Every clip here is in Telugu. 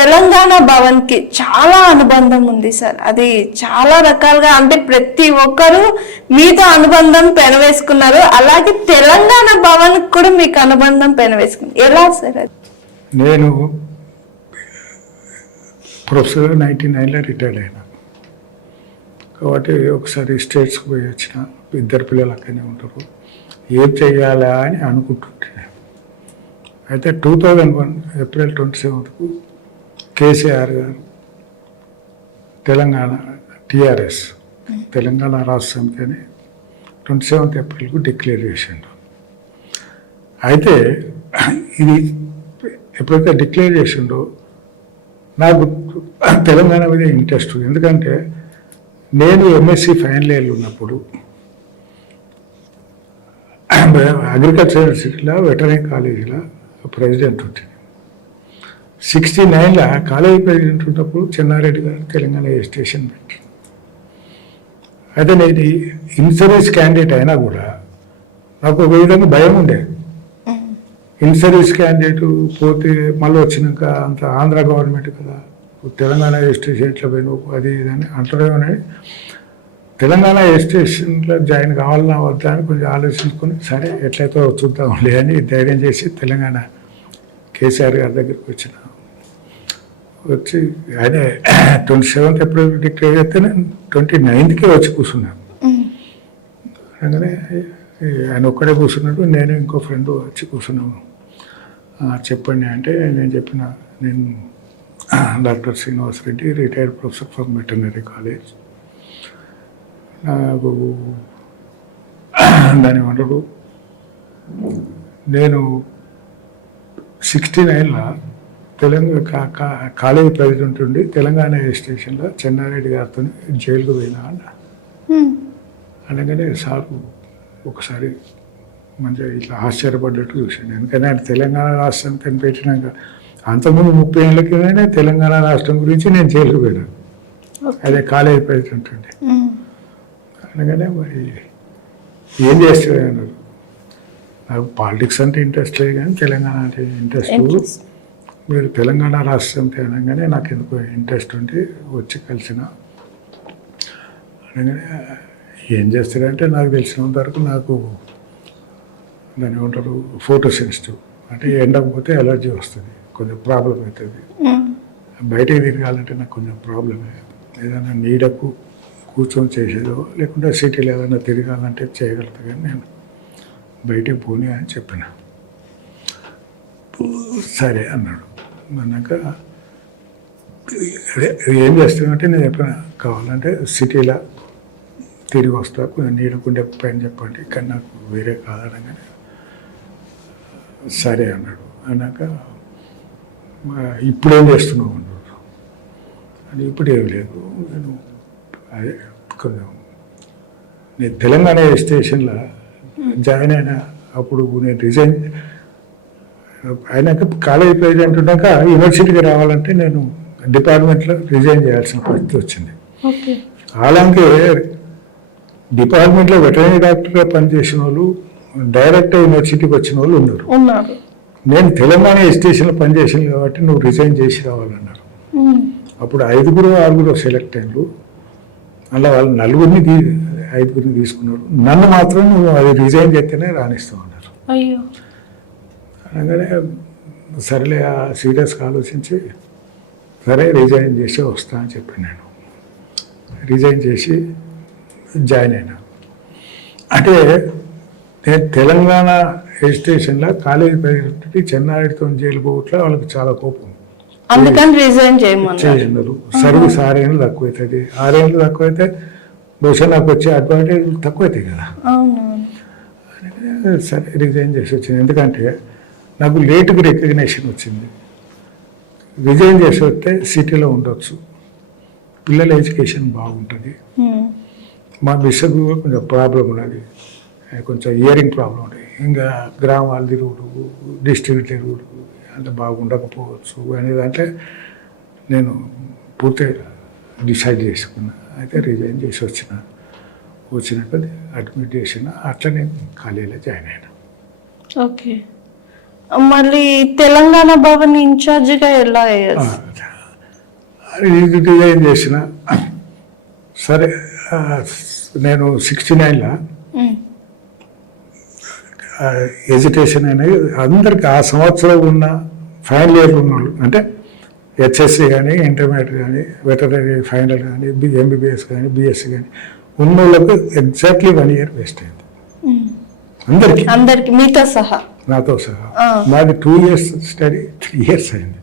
తెలంగాణ భవన్కి చాలా అనుబంధం ఉంది సార్. అది చాలా రకాలుగా అంటే ప్రతి ఒక్కరు మీతో అనుబంధం పెనవేసుకున్నారు. అలాగే తెలంగాణ భవన్ కూడా మీకు అనుబంధం పెనవేసుకుంది ఎలా సార్ అది? నేను ప్రొఫెసర్ నైంటీ నైన్లో రిటైర్డ్ అయినా. కాబట్టి ఒకసారి స్టేట్స్కి పోయి వచ్చిన. ఇద్దరు పిల్లలు అక్కడనే ఉంటారు. ఏం చేయాలా అని అనుకుంటుంటే. అయితే two thousand one April twenty సెవెంత్కు KCR గారు తెలంగాణ టిఆర్ఎస్ తెలంగాణ రాష్ట్ర సమితి అని ట్వంటీ సెవెంత్ ఏప్రిల్కు డిక్లేర్ చేసిండు. అయితే ఇది ఎప్పుడైతే డిక్లేర్ చేసిండో నాకు తెలంగాణ మీద ఇంట్రెస్ట్. ఎందుకంటే నేను ఎంఎస్సి ఫైనల్ ఇయర్లో ఉన్నప్పుడు అగ్రికల్చర్ యూనివర్సిటీలో వెటరీ కాలేజీలో ప్రెసిడెంట్ ఉంటుంది సిక్స్టీ నైన్లో కాలేజీ ప్రెసిడెంట్ ఉన్నప్పుడు చెన్నారెడ్డి గారు తెలంగాణ స్టేషన్ పెట్టారు? అయితే నేను ఇన్సూరెన్స్ క్యాండిడేట్ అయినా కూడా నాకు ఒక విధంగా భయం ఉండేది ఇన్సూరెన్స్ క్యాండిడేట్ పోతే మళ్ళీ వచ్చినాక అంత ఆంధ్ర గవర్నమెంట్ కదా తెలంగాణ స్టేషన్ ఎట్లా పోయినావు అది ఇది అని అంటారేమోనని తెలంగాణ స్టేషన్లో జాయిన్ కావాలన్నా వద్దా అని కొంచెం ఆలోచించుకొని సరే ఎట్లయితే చూద్దాంలే అని ధైర్యం చేసి తెలంగాణ కేసీఆర్ గారి దగ్గరికి వచ్చిన. వచ్చి ఆయన ట్వంటీ సెవెంత్ ఎప్పుడు డిక్లేర్ చేస్తే నేను ట్వంటీ నైన్త్కే వచ్చి కూర్చున్నాను అనగానే ఆయన ఒక్కడే కూర్చున్నాడు నేను ఇంకో ఫ్రెండ్ వచ్చి కూర్చున్నాము. చెప్పండి అంటే నేను చెప్పిన నేను doctor Srinivas Reddy retired professor from veterinary college. నాకు దాని ఏమంటారు? నేను సిక్స్టీ నైన్లో తెలంగాణ కాలేజీ ప్రెసిడెంట్ ఉండి తెలంగాణ స్టేషన్లో చెన్నారెడ్డి గారితో జైలుకు పోయినా అన్న. అనగానే సార్ ఒకసారి మంచిగా ఇట్లా ఆశ్చర్యపడ్డట్టు చూసాను ఎందుకంటే ఆయన తెలంగాణ రాష్ట్రం కనిపెట్టినాక అంతకుముందు ముప్పై ఏళ్ళ కిందనే తెలంగాణ రాష్ట్రం గురించి నేను జైలుకు పోయినాను అదే కాలేజీ ప్రెసిడెంట్ ఉండే అనగానే మరి ఏం చేస్తారు అన్నారు నాకు పాలిటిక్స్ అంటే ఇంట్రెస్ట్ లేదు కానీ తెలంగాణ అంటే ఇంట్రెస్ట్. మీరు తెలంగాణ రాష్ట్రం అనగానే నాకు ఎందుకు ఇంట్రెస్ట్ ఉండి వచ్చి కలిసిన. అనగానే ఏం చేస్తారంటే నాకు తెలిసినంత వరకు నాకు దాన్ని ఏమంటారు ఫోటో సెన్సిటివ్ అంటే ఎండకపోతే ఎలర్జీ వస్తుంది కొంచెం ప్రాబ్లం అవుతుంది బయటకి తిరగాలంటే నాకు కొంచెం ప్రాబ్లమే. ఏదైనా నీడకు కూర్చొని చేసేదో లేకుంటే సిటీలో ఏదైనా తిరగాలంటే చేయగలుగుతా కానీ నేను బయటికి పోనీ అని చెప్పిన. సరే అన్నాడు. అన్నాక అదే ఏం చేస్తామంటే నేను చెప్పిన కావాలంటే సిటీలో తిరిగి వస్తా కొంచెం నీడకుండే పైన చెప్పండి కానీ నాకు వేరే కాదనగానే సరే అన్నాడు. అన్నాక ఇప్పుడేం చేస్తున్నావు? అన్నాడు. అని ఇప్పుడు ఏం లేదు నేను అదే కొంచెం నేను తెలంగాణ స్టేషన్లో జాయిన్ అయినా అప్పుడు నేను రిజైన్ అయినాక కాలేజీ ప్రెసిడెంట్ ఉన్నాక యూనివర్సిటీకి రావాలంటే నేను డిపార్ట్మెంట్లో రిజైన్ చేయాల్సిన పరిస్థితి వచ్చింది. అలాగే డిపార్ట్మెంట్లో వెటరీ డాక్టర్గా పనిచేసిన వాళ్ళు డైరెక్ట్ యూనివర్సిటీకి వచ్చిన వాళ్ళు ఉన్నారు. నేను తెలంగాణ స్టేషన్లో పనిచేసాను కాబట్టి నువ్వు రిజైన్ చేసి రావాలన్నారు. అప్పుడు ఐదుగురు ఆరుగురు సెలెక్ట్ అయినరు. అలా వాళ్ళు నలుగురిని ఐదుగురిని తీసుకున్నారు. నన్ను మాత్రం నువ్వు అది రిజైన్ చేస్తేనే రాణిస్తావు అన్నారు. అయ్యో. అనగానే సరేలే సీరియస్గా ఆలోచించి సరే రిజైన్ చేసి వస్తా అని చెప్పాను నేను. రిజైన్ చేసి జాయిన్ అయినా. అంటే నేను తెలంగాణ స్టేషన్లో కాలేజీ ప్రెసిడెంట్కి చెన్నారెడ్డితో జైలు పోవట్లే వాళ్ళకి చాలా కోపం. అందుకని రిజైన్ చేయమన్నారు. సర్వీస్ ఆరేళ్ళు తక్కువవుతుంది ఆరేళ్ళు తక్కువైతే బహుశా నాకు వచ్చే అడ్వాంటేజ్ తక్కువవుతాయి కదా. సరే రిజైన్ చేసి వచ్చింది. ఎందుకంటే నాకు లేటుగా రికగ్నేషన్ వచ్చింది. రిజైన్ చేసి వస్తే సిటీలో ఉండొచ్చు. పిల్లల ఎడ్యుకేషన్ బాగుంటుంది. మా కూడా కొంచెం ప్రాబ్లం ఉన్నది. కొంచెం ఇయరింగ్ ప్రాబ్లం ఉంది ఇంకా గ్రామాలు తిరుగుడు డిస్ట్రిక్ట్ తిరుగుడు అంత బాగుండకపోవచ్చు అనేది అంటే నేను పూర్తిగా డిసైడ్ చేసుకున్నా. అయితే రిజైన్ చేసి వచ్చిన వచ్చినాక అడ్మిట్ చేసిన అట్లా నేను కాలేజీలో జాయిన్ అయినా. ఓకే. మళ్ళీ తెలంగాణ భవన్ ఇన్ఛార్జిగా ఎలా అయ్యారు? ఇది డిజైన్ చేసిన. సరే నేను సిక్స్టీ నైన్లో. ఎడ్యుకేషన్ అనేది అందరికి ఆ సంవత్సరం ఉన్న ఫైనల్ ఇయర్ ఉన్న వాళ్ళు అంటే హెచ్ఎస్సి కానీ ఇంటర్మీడియట్ కానీ వెటనరీ ఫైనల్ కానీ బి ఎంబీబీఎస్ కానీ బీఎస్సీ కానీ ఉన్న వాళ్ళకు ఎగ్జాక్ట్లీ వన్ ఇయర్ వేస్ట్ అయింది. అందరికీ. అందరికి మీతో సహా. నాతో సహా. మాది two years study three years అయింది.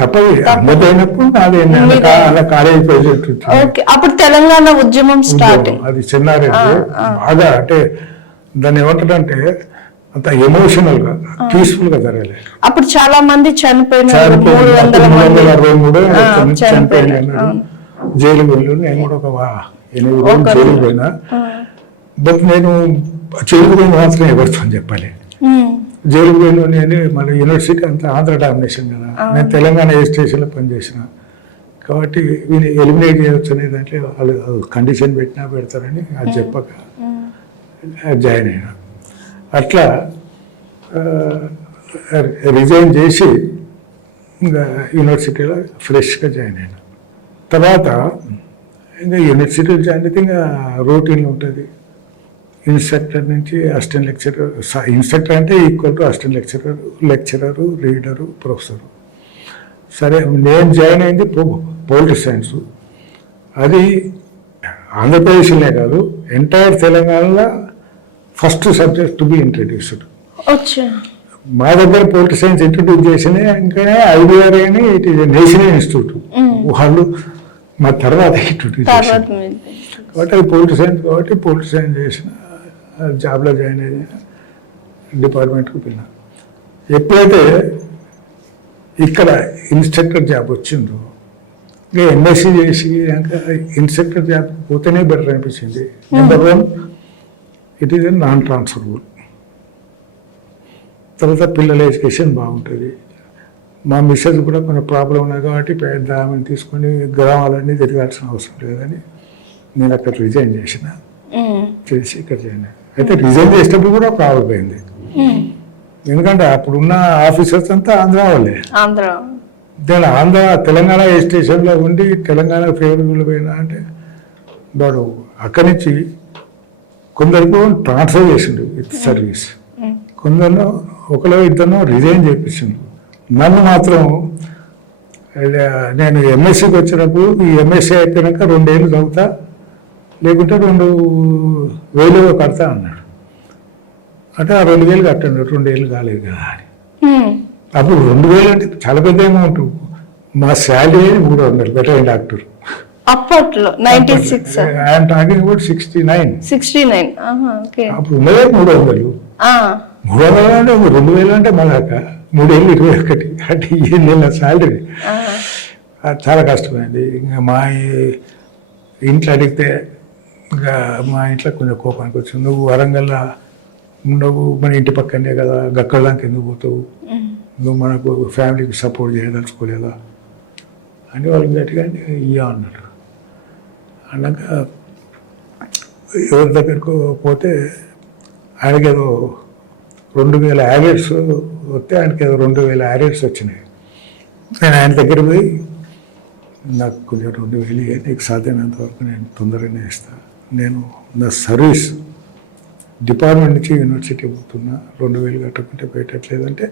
తప్పదు అందరిది అయినప్పుడు నాది. అలా కాలేజ్ ప్రెసిడెంట్ అప్పుడు తెలంగాణ ఉద్యమం స్టార్టింగ్ అది చిన్నారెడ్డి. బాగా అంటే దాన్ని ఏమంటారంటే అంత ఎమోషనల్గా పీస్ఫుల్గా జరగలేదు. అప్పుడు చాలా మంది చనిపోయినారు మూడు వందల అరవై మూడు చనిపోయినారు. జైలుకి వెళ్ళి నేను కూడా ఒక ఎనిమిది రోజులు. జైలుకి పోయినా. బట్ నేను జైలుకి మాత్రం ఎవరితో అని చెప్పాలి? జైలుకి పోయిన నేను మన యూనివర్సిటీ అంతా ఆంధ్ర డామినేషన్ కదా. నేను తెలంగాణ ఏ స్టేషన్లో పనిచేసిన కాబట్టి వీని ఎలిమినేట్ చేయవచ్చు అనే దాంట్లో వాళ్ళు కండిషన్ పెట్టినా పెడతారని అది చెప్పక జాయిన్ అయినా. అట్లా రిజైన్ చేసి ఇంకా యూనివర్సిటీలో ఫ్రెష్గా జాయిన్ అయినా. తర్వాత ఇంకా యూనివర్సిటీలో జాయిన్ అయితే ఇంకా రూటీన్ ఉంటుంది. ఇన్స్ట్రక్టర్ నుంచి అసిస్టెంట్ లెక్చరర్ ఇన్స్ట్రక్టర్ అంటే equal to assistant lecturer lecturer reader professor. సరే నేను జాయిన్ అయింది పొలిటిక్స్ సైన్స్. అది ఆంధ్రప్రదేశ్లోనే కాదు ఎంటైర్ తెలంగాణలో first subject to be introduced. మా దగ్గర పొలిటికల్ సైన్స్ ఇంట్రడ్యూస్ చేసిన ఇంకా ఐబీఆర్ అని ఇట్ ఈస్ నేషనల్ ఇన్స్టిట్యూట్. వాళ్ళు మా తర్వాత ఇంట్రడ్యూస్ మీది. కాబట్టి అది పొలిటికల్ సైన్స్ కాబట్టి పొలిటికల్ సైన్స్ చేసిన జాబ్లో జాయిన్ అయ్యి డిపార్ట్మెంట్కి పోయినా ఎప్పుడైతే ఇక్కడ ఇన్స్ట్రక్టర్ జాబ్ వచ్చిందో ఇక ఎంఎస్సీ చేసి ఇంకా ఇన్స్ట్రక్టర్ జాబ్ పోతేనే బెటర్ అనిపించింది. Number one it is non transferable తర్వాత పిల్లల ఎడ్యుకేషన్ బాగుంటుంది. మా మిస్సెస్ కూడా కొంచెం ప్రాబ్లం ఉన్నది కాబట్టి పెద్ద ఆమెను తీసుకొని గ్రామాలన్నీ తిరగాల్సిన అవసరం లేదని నేను అక్కడ రిజైన్ చేసిన. చేసి ఇక్కడ జాయిన్ అయ్యాను. అయితే రిజైన్ చేసేటప్పుడు కూడా ప్రాబ్లం అయింది. ఎందుకంటే అప్పుడున్న ఆఫీసర్స్ అంతా ఆంధ్ర వాళ్ళే. ఆంధ్ర. నేను ఆంధ్ర తెలంగాణ ఏ స్టేషన్లో ఉండి తెలంగాణ ఫేవరబుల్ పోయినా అంటే వాడు అక్కడి నుంచి కొందరికి ట్రాన్స్ఫర్ చేసిండు విత్ సర్వీస్. కొందరు ఒకలో ఇద్దరు రిజైన్ చేయించిండు నన్ను మాత్రం నేను ఎంఎస్సికి వచ్చినప్పుడు ఈ ఎంఎస్సి అయిపోయాక రెండేళ్ళు చదువుతా లేకుంటే రెండు వేలు కడతా అన్నాడు. అంటే ఆ రెండు వేలు కట్టండి రెండేళ్ళు కాలేదు కదా అని. అప్పుడు రెండు వేలు అంటే చాలా పెద్ద అమౌంట్. మా శాలరీ మూడు వందలు వెటరీ డాక్టర్? అప్పట్లో ninety six. I'm talking about sixty nine sixty nine అప్పుడు ఉన్నదే మూడు వందలు. మూడు వందలు అంటే రెండు వేలు అంటే మళ్ళాక మూడేళ్ళు ఇరవై ఒకటి. అంటే ఈ నెల శాలరీ. చాలా కష్టమైంది. ఇంకా మా ఇంట్లో అడిగితే ఇంకా మా ఇంట్లో కొంచెం కోపానికి వచ్చింది. నువ్వు వరంగల్లో నువ్వు మన ఇంటి పక్కనే కదా గక్కడానికి ఎందుకు పోతావు? నువ్వు మనకు ఫ్యామిలీకి సపోర్ట్ చేయదలుచుకోలేదా? అని వాళ్ళు గట్టిగా ఇయ్యా అన్నారు అన్నాక ఎవరి దగ్గరకు పోతే ఆయనకి ఏదో రెండు వేల యారెట్స్ వస్తే ఆయనకి ఏదో రెండు వేల యారెట్స్ వచ్చినాయి. నేను ఆయన దగ్గర పోయి నాకు కొంచెం రెండు వేలు నీకు సాధ్యమైనంత వరకు నేను తొందరగానే ఇస్తాను నేను నా సర్వీస్ డిపార్ట్మెంట్ నుంచి యూనివర్సిటీ పోతున్నా. రెండు వేలు కట్టకుంటే పెట్టట్లేదంటే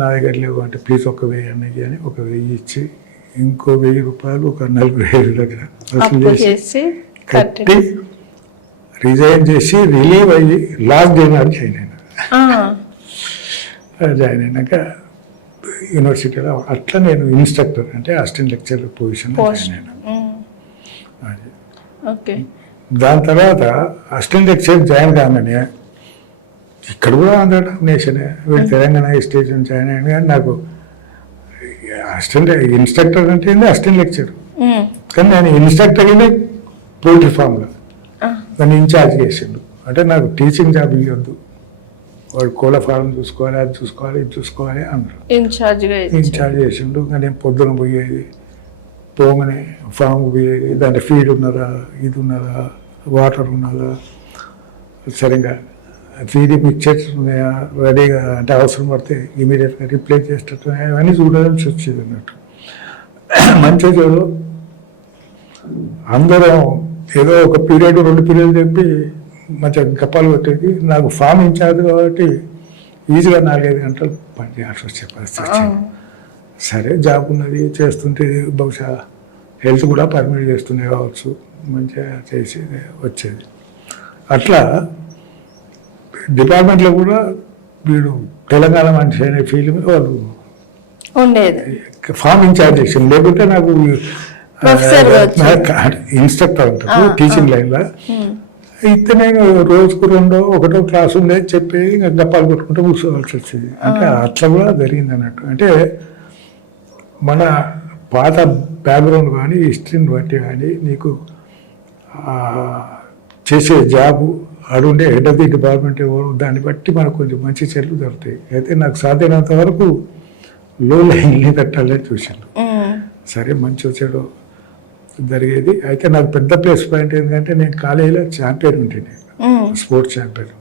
నా దగ్గర లేవు అంటే ప్లీజ్ ఒక వెయ్యి అన్నయ్య అని ఒక వెయ్యి ఇచ్చి ఇంకో వెయ్యి రూపాయలు ఒక నలుగురు ఐదు దగ్గర వసూలు చేసి కట్టి రిజైన్ చేసి రిలీవ్ అయ్యి లాస్ట్ డే జాయిన్ అయినా. జాయిన్ అయినాక యూనివర్సిటీలో అట్లా నేను ఇన్స్ట్రక్టర్ అంటే అసిస్టెంట్ లెక్చరర్ పొజిషన్లో జాయిన్ అయినా. దాని తర్వాత అసిస్టెంట్ లెక్చరర్ జాయిన్ కాగానే ఇక్కడ కూడా ఆంధ్ర డామినేషనే వీళ్ళు తెలంగాణ స్టేషన్ జాయిన్ అయ్యాను కానీ నాకు అసిస్టెంట్ ఇన్స్ట్రక్టర్ అంటే ఏంది? అసిస్టెంట్ లెక్చర్ కానీ నేను ఇన్స్ట్రక్టర్ కింద పోల్ట్రీ ఫామ్లో ఆ, నన్ను ఇన్ఛార్జ్ చేసిండు. అంటే నాకు టీచింగ్ జాబ్ ఇవ్వద్దు వాడు కోళ్ళ ఫారం చూసుకోవాలి అది చూసుకోవాలి ఇది చూసుకోవాలి అన్నారు ఇన్ఛార్జ్గా ఇచ్చి ఇన్ఛార్జ్ చేసిండు. కానీ పొద్దున పోయేది పోగానే ఫామ్ దాంట్లో ఫీడ్ ఉన్నదా ఇది ఉన్నదా వాటర్ ఉన్నదా సరిగా త్రీ పిక్చర్స్ ఉన్నాయా రెడీగా అంటే అవసరం పడితే ఇమీడియట్గా రిప్లేస్ చేసేటట్టు అవన్నీ చూడాల్సి వచ్చేది అన్నట్టు. మంచిగా చూడు అందరం ఏదో ఒక పీరియడ్ రెండు పీరియడ్ చెప్పి మంచిగా గప్పాలు కొట్టేది. నాకు ఫామ్ ఇన్ఛార్జ్ కాబట్టి ఈజీగా నాలుగైదు గంటలు పని చేయాల్సి వచ్చే పరిస్థితి. సరే జాబ్ ఉన్నది చేస్తుంటే బహుశా హెల్త్ కూడా పర్మిట్ చేస్తుండే కావచ్చు మంచిగా చేసి వచ్చేది. అట్లా డిపార్ట్మెంట్లో కూడా వీడు తెలంగాణ మనిషి అనే ఫీలింగ్ వాళ్ళు ఉండేది. ఫామ్ ఇన్ఛార్జ్ చేసింది లేకుంటే నాకు. ఇన్స్ట్రక్టర్ ఉంటారు టీచింగ్ లైన్లో. అయితే నేను రోజుకు రెండో ఒకటో క్లాస్ ఉండే చెప్పి ఇంకా గప్పాలు కొట్టుకుంటూ కూర్చోవాల్సి వచ్చేది. అంటే అట్లా కూడా జరిగింది అన్నట్టు అంటే మన పాత బ్యాక్గ్రౌండ్ కానీ హిస్టరీని బట్టి కానీ నీకు చేసే జాబు అడుండే హెడ్ ఆఫ్ ది డిపార్ట్మెంట్ ఎవరు దాన్ని బట్టి మనకు కొంచెం మంచి చెల్లు దొరుకుతాయి. అయితే నాకు సాధ్యమైనంత వరకు లో లైన్ని కట్టాలని చూశాను సరే మంచి చెడు జరిగేది. అయితే నాకు పెద్ద ప్లస్ పాయింట్ ఏంటంటే నేను కాలేజీలో ఛాంపియన్ ఉమ్, స్పోర్ట్స్ ఛాంపియన్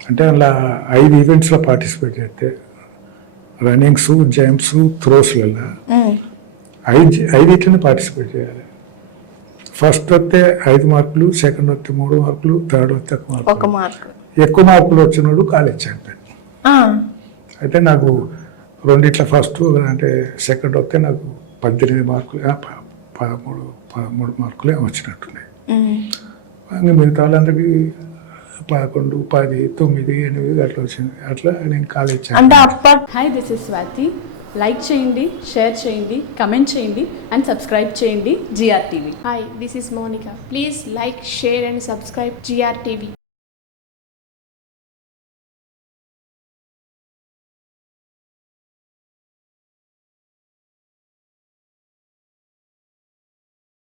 అంటే అలా ఐదు ఈవెంట్స్లో పార్టిసిపేట్ చేస్తే రన్నింగ్స్ జంప్స్ త్రోస్లలో ఐదు ఐదింటిని పార్టిసిపేట్ చేయాలి. ఫస్ట్ వస్తే ఐదు మార్కులు సెకండ్ వస్తే మూడు మార్కులు థర్డ్ వస్తే ఒక ఒక మార్కు. మార్క్ ఎక్కువ మార్కులు వచ్చినోడు కాలేజ్ ఛాంపియన్. అయితే నాకు రెండిట్ల ఫస్ట్ అంటే సెకండ్ వస్తే నాకు పద్దెనిమిది మార్కులు పదమూడు పదమూడు మార్కులే వచ్చినట్టున్నాయి. మిగతా వాళ్ళందరికీ పదకొండు పది తొమ్మిది ఎనిమిది అట్లా వచ్చింది అట్లా నేను కాలేజ్ అంటే hi this is Swathi like చేయండి షేర్ చేయండి కమెంట్ చేయండి అండ్ సబ్స్క్రైబ్ చేయండి GR TV Hi, this is Monica. Please like, share, and subscribe GRTV.